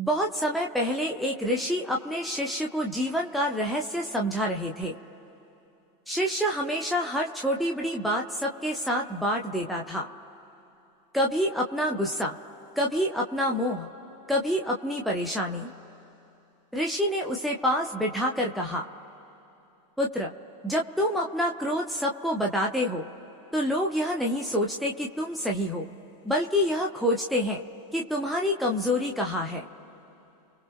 बहुत समय पहले एक ऋषि अपने शिष्य को जीवन का रहस्य समझा रहे थे। शिष्य हमेशा हर छोटी बड़ी बात सबके साथ बांट देता था। कभी अपना गुस्सा, कभी अपना मोह, कभी अपनी परेशानी। ऋषि ने उसे पास बिठाकर कहा, पुत्र, जब तुम अपना क्रोध सबको बताते हो तो लोग यह नहीं सोचते कि तुम सही हो, बल्कि यह खोजते हैं कि तुम्हारी कमजोरी कहाँ है।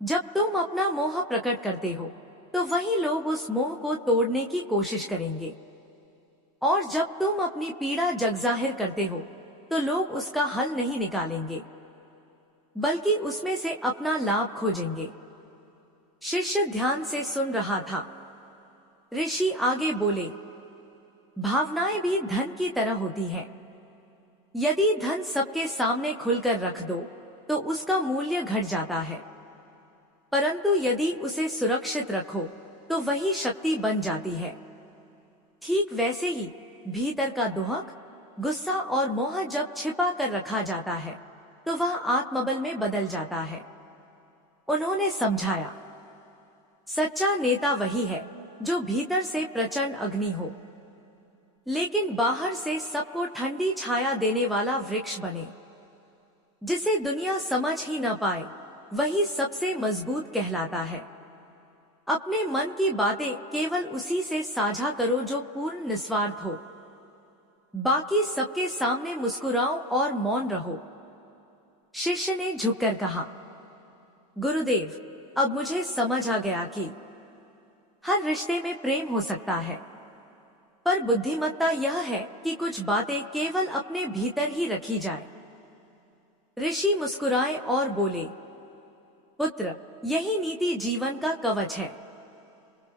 जब तुम अपना मोह प्रकट करते हो तो वही लोग उस मोह को तोड़ने की कोशिश करेंगे, और जब तुम अपनी पीड़ा जगजाहिर करते हो तो लोग उसका हल नहीं निकालेंगे, बल्कि उसमें से अपना लाभ खोजेंगे। शिष्य ध्यान से सुन रहा था। ऋषि आगे बोले, भावनाएं भी धन की तरह होती हैं। यदि धन सबके सामने खुलकर रख दो तो उसका मूल्य घट जाता है, परंतु यदि उसे सुरक्षित रखो तो वही शक्ति बन जाती है। ठीक वैसे ही भीतर का दुहक, गुस्सा और मोह जब छिपा कर रखा जाता है तो वह आत्मबल में बदल जाता है। उन्होंने समझाया, सच्चा नेता वही है जो भीतर से प्रचंड अग्नि हो, लेकिन बाहर से सबको ठंडी छाया देने वाला वृक्ष बने। जिसे दुनिया समझ ही न पाए वही सबसे मजबूत कहलाता है। अपने मन की बातें केवल उसी से साझा करो जो पूर्ण निस्वार्थ हो। बाकी सबके सामने मुस्कुराओ और मौन रहो। शिष्य ने झुककर कहा, गुरुदेव, अब मुझे समझ आ गया कि हर रिश्ते में प्रेम हो सकता है, पर बुद्धिमत्ता यह है कि कुछ बातें केवल अपने भीतर ही रखी जाए। ऋषि मुस्कुराए और बोले, पुत्र, यही नीति जीवन का कवच है।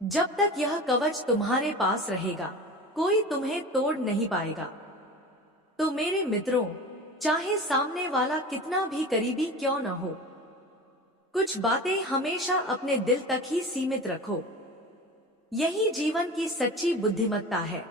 जब तक यह कवच तुम्हारे पास रहेगा कोई तुम्हें तोड़ नहीं पाएगा। तो मेरे मित्रों, चाहे सामने वाला कितना भी करीबी क्यों न हो, कुछ बातें हमेशा अपने दिल तक ही सीमित रखो। यही जीवन की सच्ची बुद्धिमत्ता है।